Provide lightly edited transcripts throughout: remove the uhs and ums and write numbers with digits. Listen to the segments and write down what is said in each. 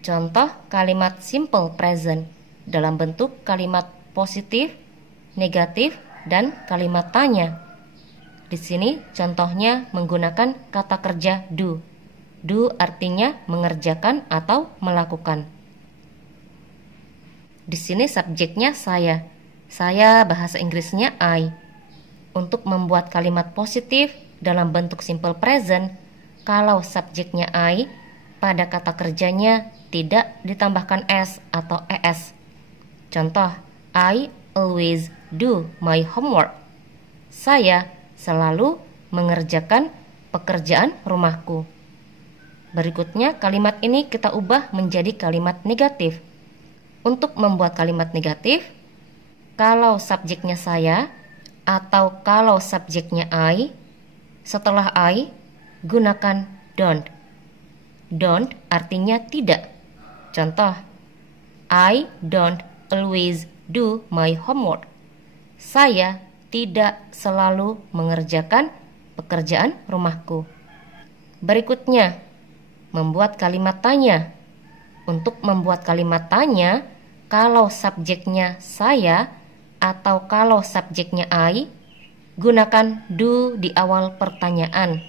Contoh kalimat simple present dalam bentuk kalimat positif, negatif, dan kalimat tanya. Di sini contohnya menggunakan kata kerja do. Do artinya mengerjakan atau melakukan. Di sini subjeknya saya. Saya bahasa Inggrisnya I. Untuk membuat kalimat positif dalam bentuk simple present, kalau subjeknya I, pada kata kerjanya tidak ditambahkan S atau ES. Contoh, I always do my homework. Saya selalu mengerjakan pekerjaan rumahku. Berikutnya kalimat ini kita ubah menjadi kalimat negatif. Untuk membuat kalimat negatif, kalau subjeknya saya atau kalau subjeknya I, setelah I gunakan don't. Don't artinya tidak. Contoh, I don't always do my homework. Saya tidak selalu mengerjakan pekerjaan rumahku. Berikutnya, membuat kalimat tanya. Untuk membuat kalimat tanya, kalau subjeknya saya atau kalau subjeknya I, gunakan do di awal pertanyaan.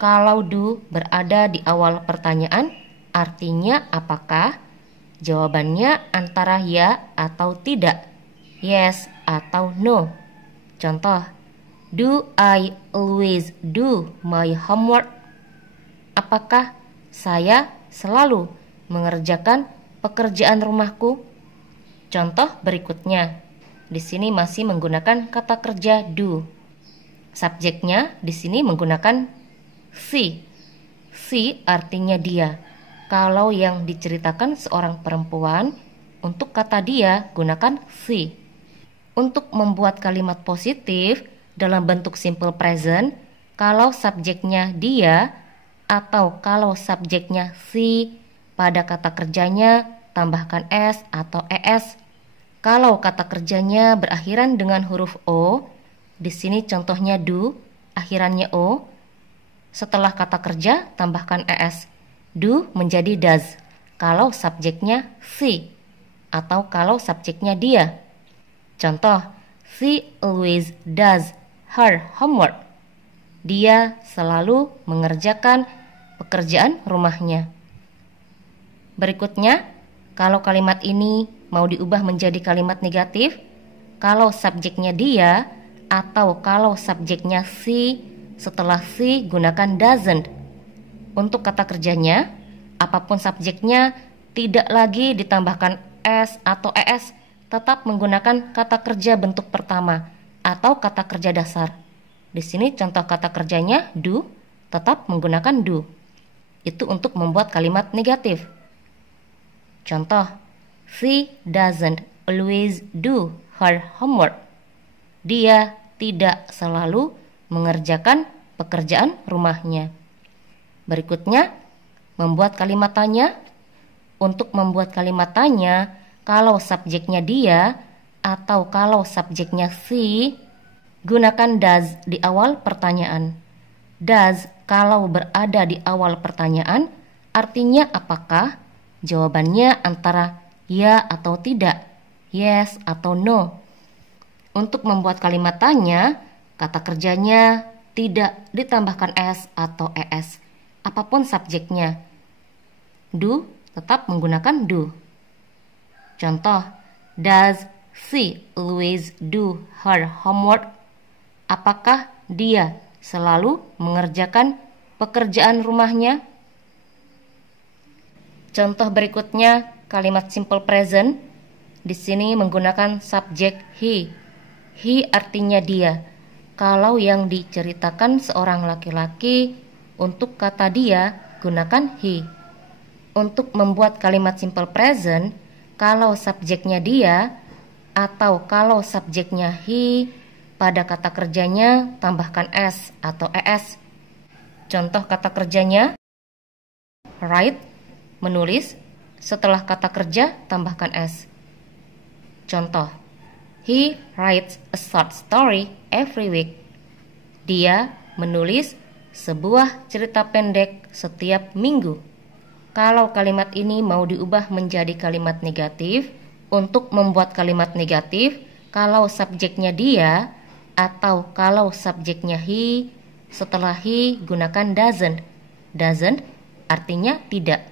Kalau do berada di awal pertanyaan, artinya apakah? Jawabannya antara ya atau tidak, yes atau no. Contoh, do I always do my homework? Apakah saya selalu mengerjakan pekerjaan rumahku? Contoh berikutnya. Di sini masih menggunakan kata kerja do. Subjeknya di sini menggunakan she. She artinya dia. Kalau yang diceritakan seorang perempuan, untuk kata dia gunakan she. Untuk membuat kalimat positif dalam bentuk simple present, kalau subjeknya dia atau kalau subjeknya she, pada kata kerjanya tambahkan S atau ES. Kalau kata kerjanya berakhiran dengan huruf O, di sini contohnya do, akhirannya O. Setelah kata kerja tambahkan ES. Do menjadi does. Kalau subjeknya she atau kalau subjeknya dia. Contoh, she always does her homework. Dia selalu mengerjakan pekerjaan rumahnya. Berikutnya, kalau kalimat ini mau diubah menjadi kalimat negatif, kalau subjeknya dia atau kalau subjeknya she, setelah she gunakan doesn't. Untuk kata kerjanya, apapun subjeknya tidak lagi ditambahkan S atau ES, tetap menggunakan kata kerja bentuk pertama atau kata kerja dasar. Di sini contoh kata kerjanya do, tetap menggunakan do. Itu untuk membuat kalimat negatif. Contoh, she doesn't always do her homework. Dia tidak selalu mengerjakan pekerjaan rumahnya. Berikutnya, membuat kalimat tanya. Untuk membuat kalimat tanya, kalau subjeknya dia atau kalau subjeknya she, gunakan does di awal pertanyaan. Does kalau berada di awal pertanyaan, artinya apakah? Jawabannya antara ya atau tidak, yes atau no. Untuk membuat kalimat tanya, kata kerjanya tidak ditambahkan S atau ES. Apapun subjeknya. Do tetap menggunakan do. Contoh, does she always do her homework? Apakah dia selalu mengerjakan pekerjaan rumahnya? Contoh berikutnya, kalimat simple present. Di sini menggunakan subjek he. He artinya dia. Kalau yang diceritakan seorang laki-laki, untuk kata dia gunakan he. Untuk membuat kalimat simple present, kalau subjeknya dia atau kalau subjeknya he, pada kata kerjanya tambahkan S atau ES. Contoh kata kerjanya, write, menulis, setelah kata kerja tambahkan S. Contoh, he writes a short story every week. Dia menulis sebuah cerita pendek setiap minggu. Kalau kalimat ini mau diubah menjadi kalimat negatif, untuk membuat kalimat negatif, kalau subjeknya dia atau kalau subjeknya he, setelah he gunakan doesn't. Doesn't artinya tidak.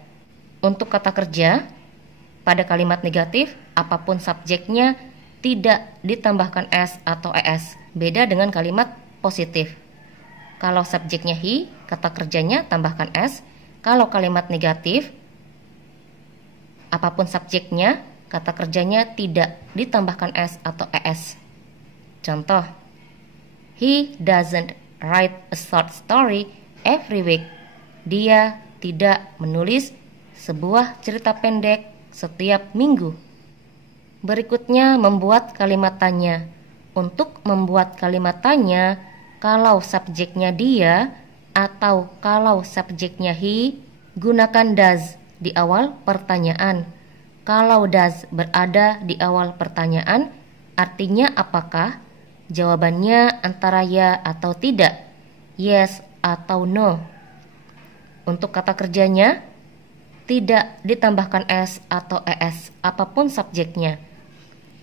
Untuk kata kerja, pada kalimat negatif, apapun subjeknya tidak ditambahkan s atau es. Beda dengan kalimat positif. Kalau subjeknya he, kata kerjanya tambahkan s. Kalau kalimat negatif, apapun subjeknya, kata kerjanya tidak ditambahkan s atau es. Contoh, he doesn't write a short story every week. Dia tidak menulis sebuah cerita pendek setiap minggu. Berikutnya, membuat kalimat tanya. Untuk membuat kalimat tanya, kalau subjeknya dia atau kalau subjeknya he, gunakan does di awal pertanyaan. Kalau does berada di awal pertanyaan, artinya apakah? Jawabannya antara ya atau tidak, yes atau no. Untuk kata kerjanya, tidak ditambahkan s atau es, apapun subjeknya.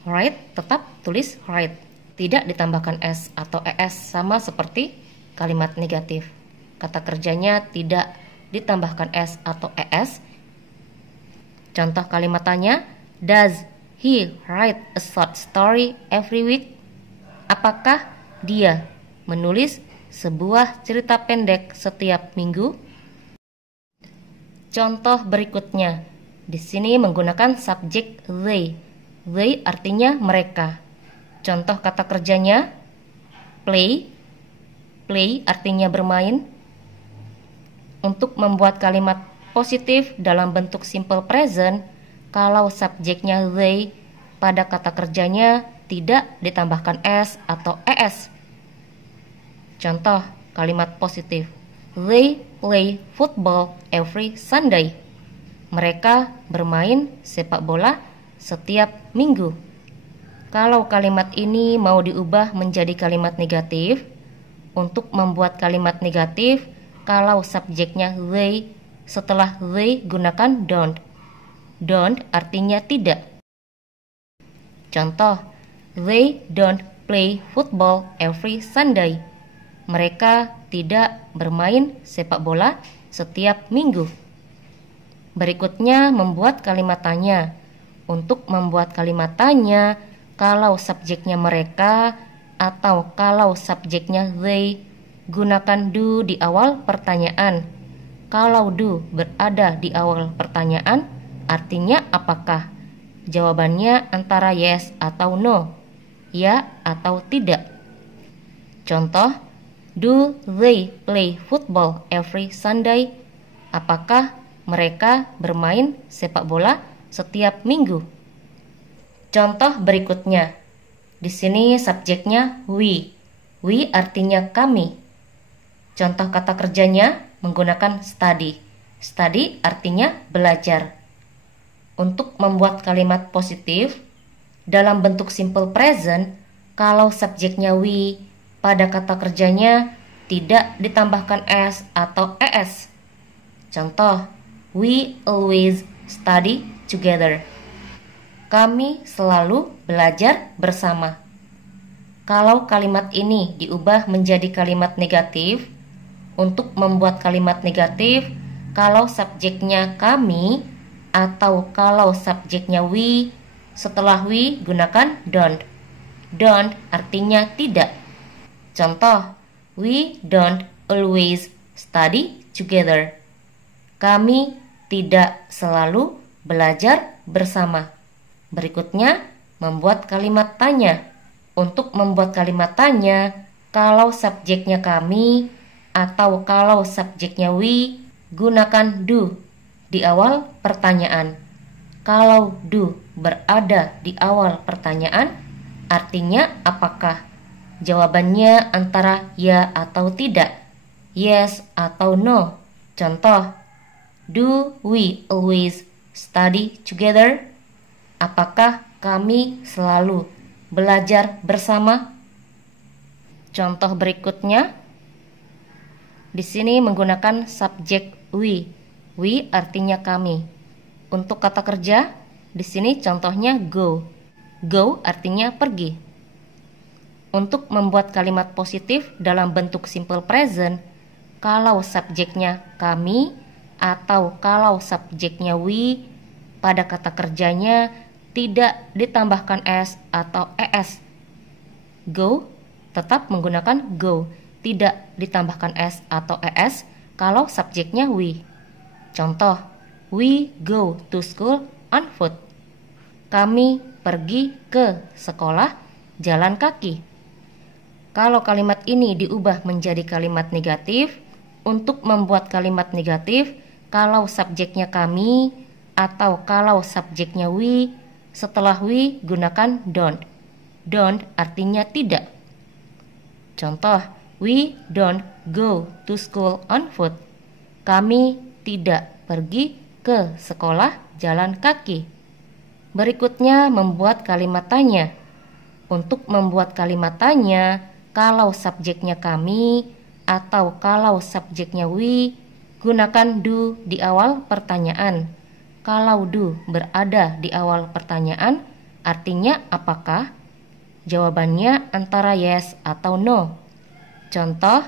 Write, tetap tulis write. Tidak ditambahkan s atau es, sama seperti kalimat negatif. Kata kerjanya tidak ditambahkan s atau es. Contoh kalimat tanya, does he write a short story every week? Apakah dia menulis sebuah cerita pendek setiap minggu? Contoh berikutnya. Di sini menggunakan subjek they. They artinya mereka. Contoh kata kerjanya, play. Play artinya bermain. Untuk membuat kalimat positif dalam bentuk simple present, kalau subjeknya they, pada kata kerjanya tidak ditambahkan s atau es. Contoh kalimat positif, they play football every Sunday. Mereka bermain sepak bola setiap minggu. Kalau kalimat ini mau diubah menjadi kalimat negatif, untuk membuat kalimat negatif, kalau subjeknya they, setelah they gunakan don't. Don't artinya tidak. Contoh, they don't play football every Sunday. Mereka tidak bermain sepak bola setiap minggu. Berikutnya, membuat kalimat tanya. Untuk membuat kalimat tanya, kalau subjeknya mereka atau kalau subjeknya they, gunakan do di awal pertanyaan. Kalau do berada di awal pertanyaan, artinya apakah? Jawabannya antara yes atau no, ya atau tidak. Contoh, do they play football every Sunday? Apakah mereka bermain sepak bola setiap minggu? Contoh berikutnya. Di sini subjeknya we. We artinya kami. Contoh kata kerjanya menggunakan study. Study artinya belajar. Untuk membuat kalimat positif dalam bentuk simple present, kalau subjeknya we, pada kata kerjanya tidak ditambahkan s atau es. Contoh, we always study together. Kami selalu belajar bersama. Kalau kalimat ini diubah menjadi kalimat negatif, untuk membuat kalimat negatif, kalau subjeknya kami atau kalau subjeknya we, setelah we gunakan don't. Don't artinya tidak. Contoh, we don't always study together. Kami tidak selalu belajar bersama. Berikutnya, membuat kalimat tanya. Untuk membuat kalimat tanya, kalau subjeknya kami atau kalau subjeknya we, gunakan do di awal pertanyaan. Kalau do berada di awal pertanyaan, artinya apakah? Jawabannya antara ya atau tidak, yes atau no. Contoh, do we always study together? Apakah kami selalu belajar bersama? Contoh berikutnya. Di sini menggunakan subjek we. We artinya kami. Untuk kata kerja, di sini contohnya go. Go artinya pergi. Untuk membuat kalimat positif dalam bentuk simple present, kalau subjeknya kami atau kalau subjeknya we, pada kata kerjanya tidak ditambahkan s atau es. Go tetap menggunakan go, tidak ditambahkan s atau es kalau subjeknya we. Contoh, we go to school on foot. Kami pergi ke sekolah jalan kaki. Kalau kalimat ini diubah menjadi kalimat negatif, untuk membuat kalimat negatif, kalau subjeknya kami atau kalau subjeknya we, setelah we gunakan don't. Don't artinya tidak. Contoh, we don't go to school on foot. Kami tidak pergi ke sekolah jalan kaki. Berikutnya membuat kalimat tanya. Untuk membuat kalimat tanya, kalau subjeknya kami atau kalau subjeknya we, gunakan do di awal pertanyaan. Kalau do berada di awal pertanyaan, artinya apakah? Jawabannya antara yes atau no. Contoh,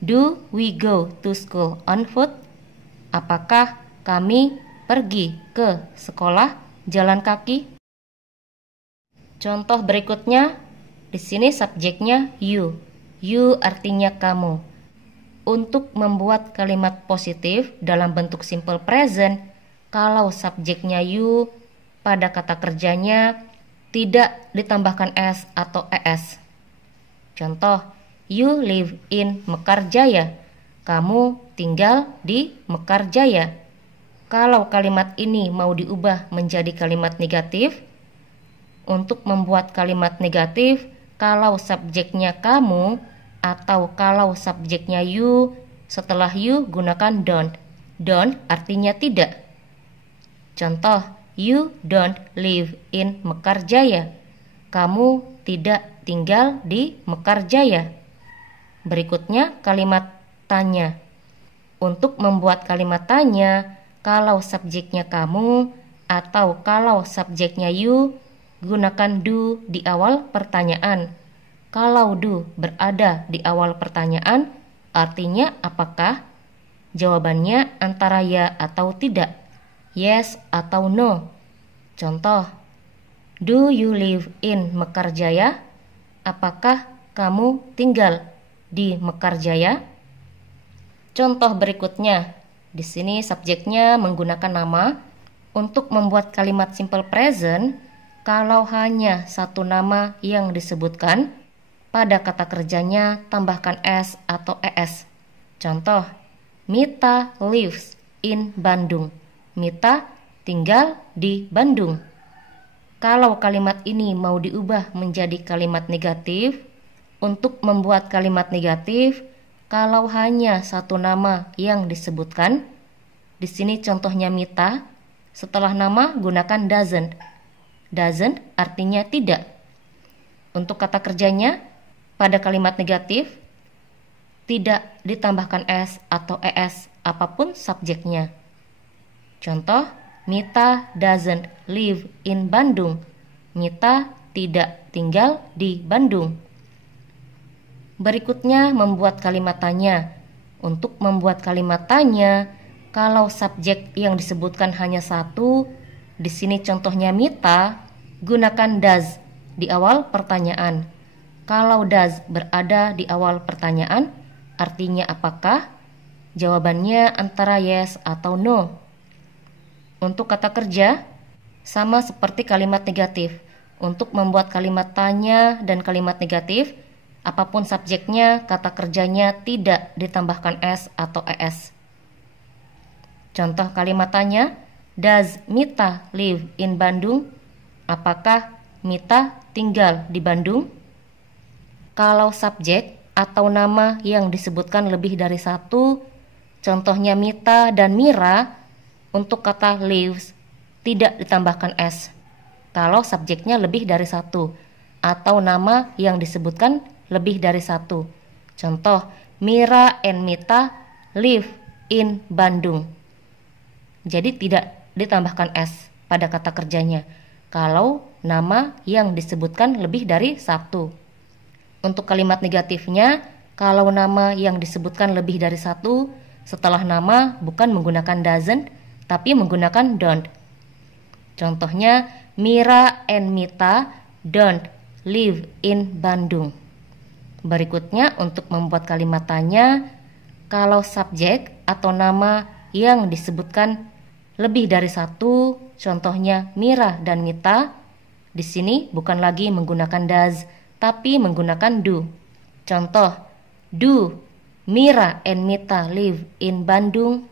do we go to school on foot? Apakah kami pergi ke sekolah jalan kaki? Contoh berikutnya, di sini subjeknya you. You artinya kamu. Untuk membuat kalimat positif dalam bentuk simple present, kalau subjeknya you, pada kata kerjanya tidak ditambahkan s atau es. Contoh, you live in Mekarjaya. Kamu tinggal di Mekarjaya. Kalau kalimat ini mau diubah menjadi kalimat negatif, untuk membuat kalimat negatif, kalau subjeknya kamu atau kalau subjeknya you, setelah you gunakan don't. Don't artinya tidak. Contoh, you don't live in Mekarjaya. Kamu tidak tinggal di Mekarjaya. Berikutnya kalimat tanya. Untuk membuat kalimat tanya, kalau subjeknya kamu atau kalau subjeknya you, gunakan do di awal pertanyaan. Kalau do berada di awal pertanyaan, artinya apakah? Jawabannya antara ya atau tidak, yes atau no. Contoh, do you live in Mekarjaya? Apakah kamu tinggal di Mekarjaya? Contoh berikutnya, di sini subjeknya menggunakan nama. Untuk membuat kalimat simple present, kalau hanya satu nama yang disebutkan, pada kata kerjanya tambahkan s atau es. Contoh, Mita lives in Bandung. Mita tinggal di Bandung. Kalau kalimat ini mau diubah menjadi kalimat negatif, untuk membuat kalimat negatif, kalau hanya satu nama yang disebutkan, di sini contohnya Mita, setelah nama gunakan doesn't. Doesn't artinya tidak. Untuk kata kerjanya, pada kalimat negatif, tidak ditambahkan s atau es apapun subjeknya. Contoh, Mita doesn't live in Bandung. Mita tidak tinggal di Bandung. Berikutnya membuat kalimat tanya. Untuk membuat kalimat tanya, kalau subjek yang disebutkan hanya satu, di sini contohnya Mita, gunakan does di awal pertanyaan. Kalau does berada di awal pertanyaan, artinya apakah? Jawabannya antara yes atau no. Untuk kata kerja, sama seperti kalimat negatif. Untuk membuat kalimat tanya dan kalimat negatif, apapun subjeknya, kata kerjanya tidak ditambahkan s atau es. Contoh kalimat tanya, does Mita live in Bandung? Apakah Mita tinggal di Bandung? Kalau subjek atau nama yang disebutkan lebih dari satu, contohnya Mita dan Mira, untuk kata lives tidak ditambahkan s. Kalau subjeknya lebih dari satu, atau nama yang disebutkan lebih dari satu. Contoh, Mira and Mita live in Bandung. Jadi tidak ditambahkan S pada kata kerjanya kalau nama yang disebutkan lebih dari satu. Untuk kalimat negatifnya, kalau nama yang disebutkan lebih dari satu, setelah nama bukan menggunakan doesn't, tapi menggunakan don't. Contohnya, Mira and Mita don't live in Bandung. Berikutnya, untuk membuat kalimat tanya, kalau subjek atau nama yang disebutkan lebih dari satu, contohnya Mira dan Mita, di sini bukan lagi menggunakan does, tapi menggunakan do. Contoh, do Mira and Mita live in Bandung?